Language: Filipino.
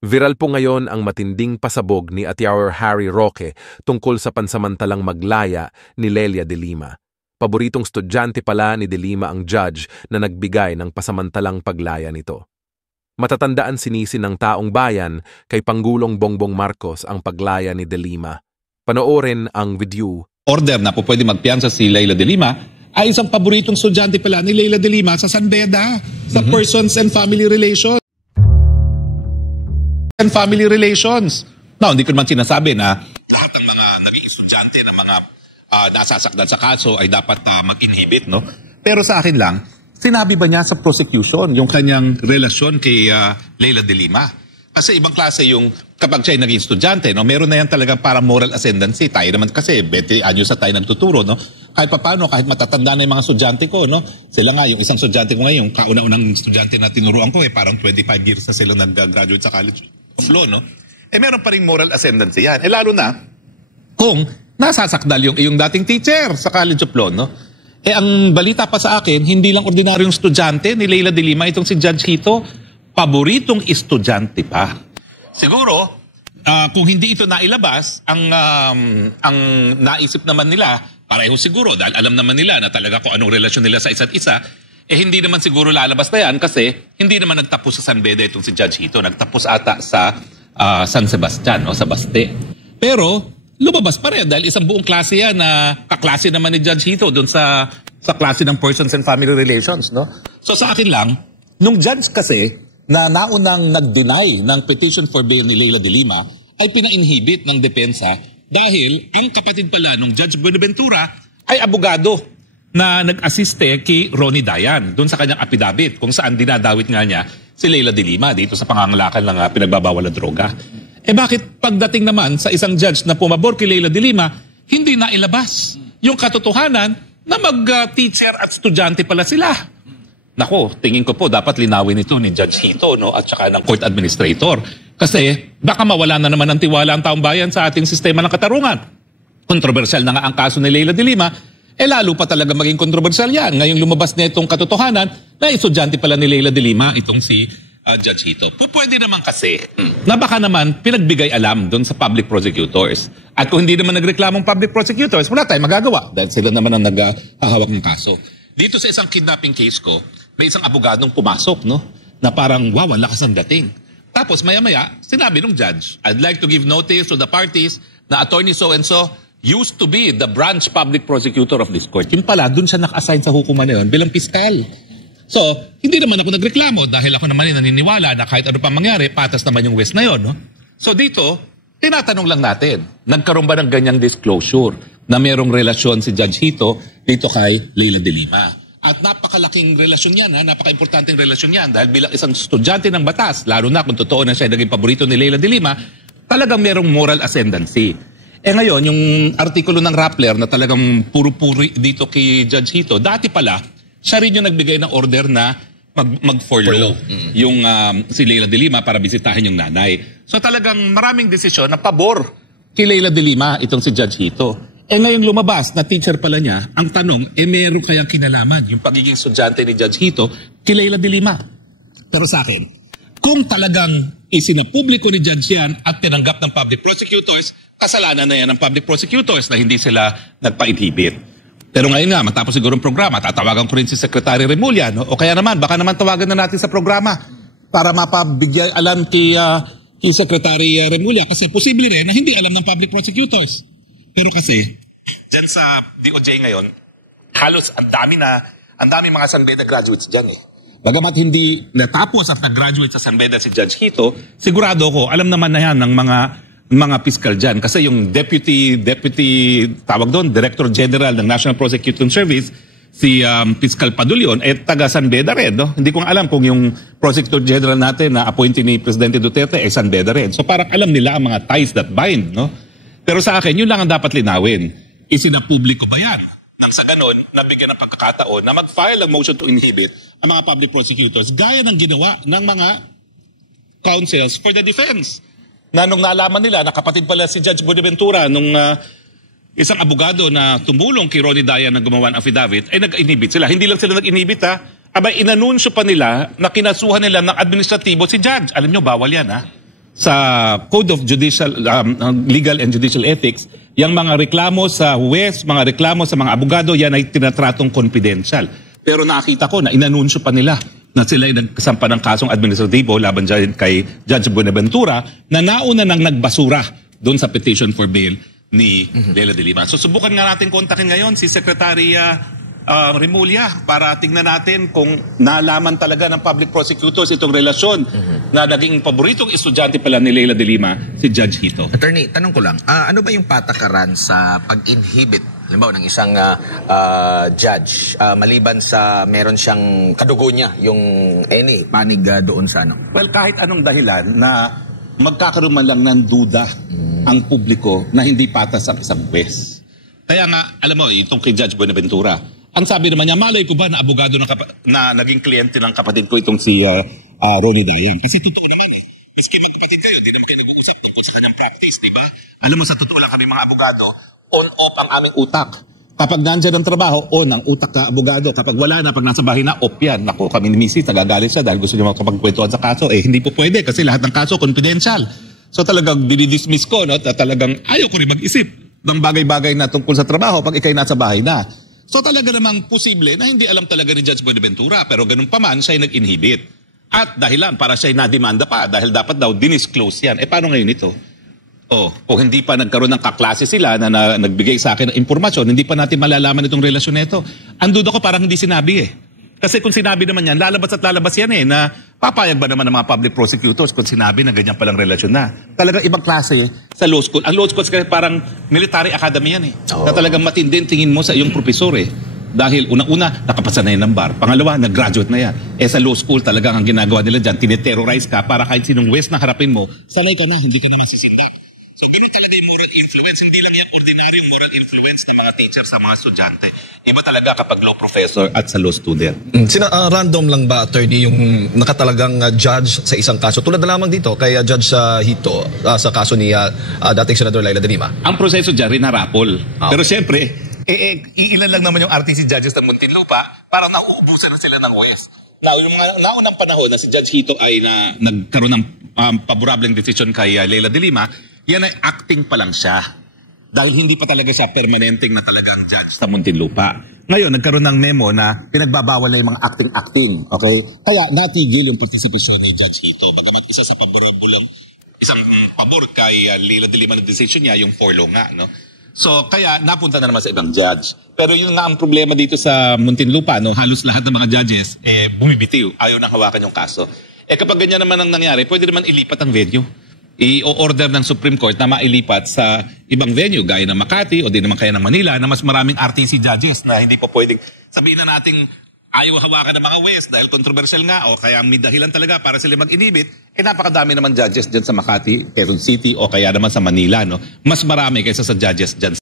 Viral po ngayon ang matinding pasabog ni Atr. Harry Roque tungkol sa pansamantalang maglaya ni Lelia de Lima. Paboritong estudyante pala ni de Lima ang judge na nagbigay ng pasamantalang paglaya nito. Matatandaan sinisi ng taong bayan kay Pangulong Bongbong Marcos ang paglaya ni de Lima. Panoorin ang video. Order na po pwede magpiyansa si Leila de Lima ay isang paboritong estudyante pala ni Leila de Lima sa San Beda, sa Persons and Family Relations. Now, hindi ko naman sinasabi na lahat ng mga naging estudyante ng mga nasasakdan sa kaso ay dapat mag-inhibit, no? Pero sa akin lang, sinabi ba niya sa prosecution yung kanyang relasyon kay Leila de Lima? Kasi ibang klase yung kapag siya ay naging estudyante, no? Meron na yan talagang parang moral ascendancy. Tayo naman kasi, 20 anyos na tayo nagtuturo, no? Kahit paano, kahit matatanda na yung mga estudyante ko, no? Sila nga, yung isang estudyante ko ngayon, yung kauna-unang estudyante na tinuruan ko, parang 25 years na sila nag-graduate sa College of Law, no? Meron pa rin moral ascendancy yan. Lalo na, kung nasasakdal yung iyong dating teacher sa College of Law, no? Ang balita pa sa akin, hindi lang ordinaryong estudyante ni Leila de Lima, itong si Judge Hito, paboritong estudyante pa. Siguro, kung hindi ito nailabas, ang naisip naman nila, pareho siguro, dahil alam naman nila na talaga kung anong relasyon nila sa isa't isa, hindi naman siguro lalabas na yan kasi hindi naman nagtapos sa San Beda itong si Judge Hito. Nagtapos ata sa San Sebastian o sa Baste. Pero lumabas pa rin dahil isang buong klase yan na kaklase naman ni Judge Hito doon sa klase ng Persons and Family Relations. No? So sa akin lang, nung judge kasi na naunang nag-deny ng petition for bail ni Leila de Lima ay pina-inhibit ng depensa dahil ang kapatid pala nung Judge Buenaventura ay abogado na nag-assiste kay Ronnie Dayan doon sa kanyang affidavit kung saan dinadawit nga niya si Leila de Lima dito sa pangangalakan ng pinagbabawal na droga. Bakit pagdating naman sa isang judge na pumabor kay Leila de Lima, hindi na ilabas yung katotohanan na mag-teacher at estudyante pala sila? Nako, tingin ko po dapat linawin ito ni Judge Hito, no, at saka ng court administrator. Kasi baka mawala na naman ng tiwala ang taong bayan sa ating sistema ng katarungan. Kontrobersyal na nga ang kaso ni Leila de Lima, lalo pa talaga maging kontrobersyal yan. Ngayong lumabas na itong katotohanan na estudyante pala ni Leila de Lima, itong si Judge Hito. Pwede naman kasi na baka naman pinagbigay alam doon sa public prosecutors. At kung hindi naman nagreklamong public prosecutors, wala tayong magagawa dahil sila naman ang naghahawak ng kaso. Dito sa isang kidnapping case ko, may isang abogadong pumasok, no? Na parang, wow, ang lakas ng dating. Tapos maya-maya, sinabi ng judge, I'd like to give notice to the parties na attorney so-and-so used to be the branch public prosecutor of this court. Yun pala, dun siya naka-assign sa hukuman na yun bilang piskal. So, hindi naman ako nagreklamo dahil ako naman naniniwala na kahit ano pa mangyari, patas naman yung West na yun. No? So dito, tinatanong lang natin, nagkaroon ba ng ganyang disclosure na mayroong relasyon si Judge Hito dito kay Leila de Lima? At napakalaking relasyon yan, napaka-importanting relasyon yan dahil bilang isang estudyante ng batas, lalo na kung totoo na siya naging paborito ni Leila de Lima, talagang mayroong moral ascendancy. Ngayon, yung artikulo ng Rappler na talagang puro-puri dito kay Judge Hito, dati pala, siya rin yung nagbigay ng order na mag-furlough yung si Leila de Lima para bisitahin yung nanay. So talagang maraming desisyon na pabor kay Leila de Lima itong si Judge Hito. Ngayong lumabas na teacher pala niya, ang tanong, meron kayang kinalaman yung pagiging estudyante ni Judge Hito kay Leila de Lima. Pero sa akin, kung talagang isinapubliko ni Judge yan at tinanggap ng public prosecutors, kasalanan na yan ng public prosecutors na hindi sila nagpa-inhibit. Pero ngayon nga, matapos siguro ang programa, tatawagan ko rin si Secretary Remulla, no? O kaya naman, baka naman tawagan na natin sa programa para mapabigyan alam kay Secretary Remulla kasi posible rin na hindi alam ng public prosecutors. Pero kasi, dyan sa DOJ ngayon, halos ang dami mga San Beda graduates dyan eh. Bagamat hindi natapos at nag-graduate sa San Beda si Judge Hito, sigurado ko, alam naman na yan ng mga piskal dyan. Kasi yung deputy, tawag doon, Director General ng National Prosecuting Service, si Piskal Padulion, taga San Beda rin. No? Hindi ko alam kung yung Prosecutor General natin na appointee ni Presidente Duterte ay San Beda rin. So parang alam nila ang mga ties that bind. No? Pero sa akin, yun lang ang dapat linawin. Isinapubliko ba yan? Nang sa ganun, nabigyan ng pagkakataon na mag-file ang motion to inhibit ang mga public prosecutors gaya ng ginawa ng mga counsels for the defense. Na nung naalaman nila na kapatid pala si Judge Buenaventura nung isang abogado na tumulong kay Ronnie Dayan na gumawa ng affidavit, ay nag-inhibit sila. Hindi lang sila nag-inhibit abay inanunsyo pa nila na kinasuhan nila ng administratibo si Judge. Alam nyo, bawal yan sa Code of Judicial Legal and Judicial Ethics, yung mga reklamo sa huwes, mga reklamo sa mga abogado, yan ay tinatratong confidential. Pero nakita ko na inanunsyo pa nila na sila ay nagkasampa ng kasong administratibo laban dyan kay Judge Buenaventura na nauna nang nagbasura doon sa petition for bail ni Lelia de Lima. So subukan nga natin kontakin ngayon si Secretary Remulla para tingnan natin kung nalaman talaga ng public prosecutors itong relasyon na naging paboritong estudyante pala ni Lelia de Lima, si Judge Hito. Attorney, tanong ko lang, ano ba yung patakaran sa pag-inhibit, halimbawa, ng isang judge, maliban sa meron siyang kadugo niya, yung any panig doon sa ano? Well, kahit anong dahilan na magkakaroon man lang ng duda ang publiko na hindi patas ang isang buwes. Kaya nga, alam mo, itong kay Judge Buenaventura, ang sabi naman niya, malay ko ba na abogado na naging kliyente ng kapatid ko itong si Ronnie Dayan? Kasi totoo naman miski magkapatid kayo, di naman kayo nag-uusap tungkol sa kanyang practice, di ba? Alam mo, sa totoo lang kami mga abogado, on-off ang aming utak. Kapag nandyan ang trabaho, on ang utak ka abogado. Kapag wala na, pag nasa bahay na, off yan. Naku, kami ni Mrs. nagagalit siya dahil gusto niya makapagkwentuhan sa kaso. Hindi po pwede kasi lahat ng kaso confidential. So talagang dinidismiss ko, no? Talagang ayaw ko rin mag-isip ng bagay-bagay na tungkol sa trabaho pag ikay nasa bahay na. So talaga namang posible na hindi alam talaga ni Judge Buenaventura, pero ganun pa man, siya ay nag-inhibit. At dahilan para siya ay nademanda pa dahil dapat daw dinisclose yan. Paano ngayon ito? Kung hindi pa nagkaroon ng kaklase sila na nagbigay sa akin ng impormasyon, hindi pa natin malalaman itong relasyon nito. Ang duda ko parang hindi sinabi Kasi kung sinabi naman yan, lalabas at lalabas yan na papayag ba naman ng mga public prosecutors kung sinabi na ganyan palang relasyon na. Talagang ibang klase sa law school. Ang law school kasi parang military academy yan Na talagang matindin tingin mo sa iyong profesor Dahil unang-una, nakapasa na yan ng bar. Pangalawa, nag-graduate na yan. Sa law school talagang ang ginagawa nila dyan, tineterrorize ka para kahit sinong west na harapin mo, sanay ka na, hindi ka naman sisindak. So, ganun talaga yung moral influence. Hindi lang yung ordinaryong moral influence ng mga teacher sa mga estudyante. Iba talaga kapag law professor at sa law student. Random lang ba, attorney, yung nakatalagang judge sa isang kaso? Tulad na lamang dito kay Judge Hito sa kaso ni dating Senador Lelia de Lima. Ang proseso dyan rin harapol. Pero siyempre, iilan lang naman yung RTC judges ng Muntinlupa, parang nauubusan na sila ng OS. Yung mga naunang panahon na si Judge Hito ay nagkaroon ng paborableng decision kay Lelia de Lima, yan ay acting pa lang siya. Dahil hindi pa talaga siya permanenteng na talagang judge sa Muntinlupa. Ngayon, nagkaroon ng memo na pinagbabawal na yung mga acting-acting. Okay? Kaya natigil yung participation ni Judge Hito. Bagamat isa sa isang pabor kay Lelia de Lima na decision niya, yung for law nga. No? So, kaya napunta na naman sa ibang judge. Pero yun nga ang problema dito sa Muntinlupa. No? Halos lahat ng mga judges bumibitiw. Ayaw nang hawakan yung kaso. Kapag ganyan naman ang nangyari, pwede naman ilipat ang venue. I-order ng Supreme Court na mailipat sa ibang venue gaya ng Makati o di naman kaya ng Manila na mas maraming RTC judges na hindi pa pwedeng sabihin na nating ayaw hawakan ng mga West dahil controversial nga o kaya may dahilan talaga para sila mag-inhibit. Napakadami naman judges dyan sa Makati, Quezon City o kaya naman sa Manila. No? Mas marami kaysa sa judges dyan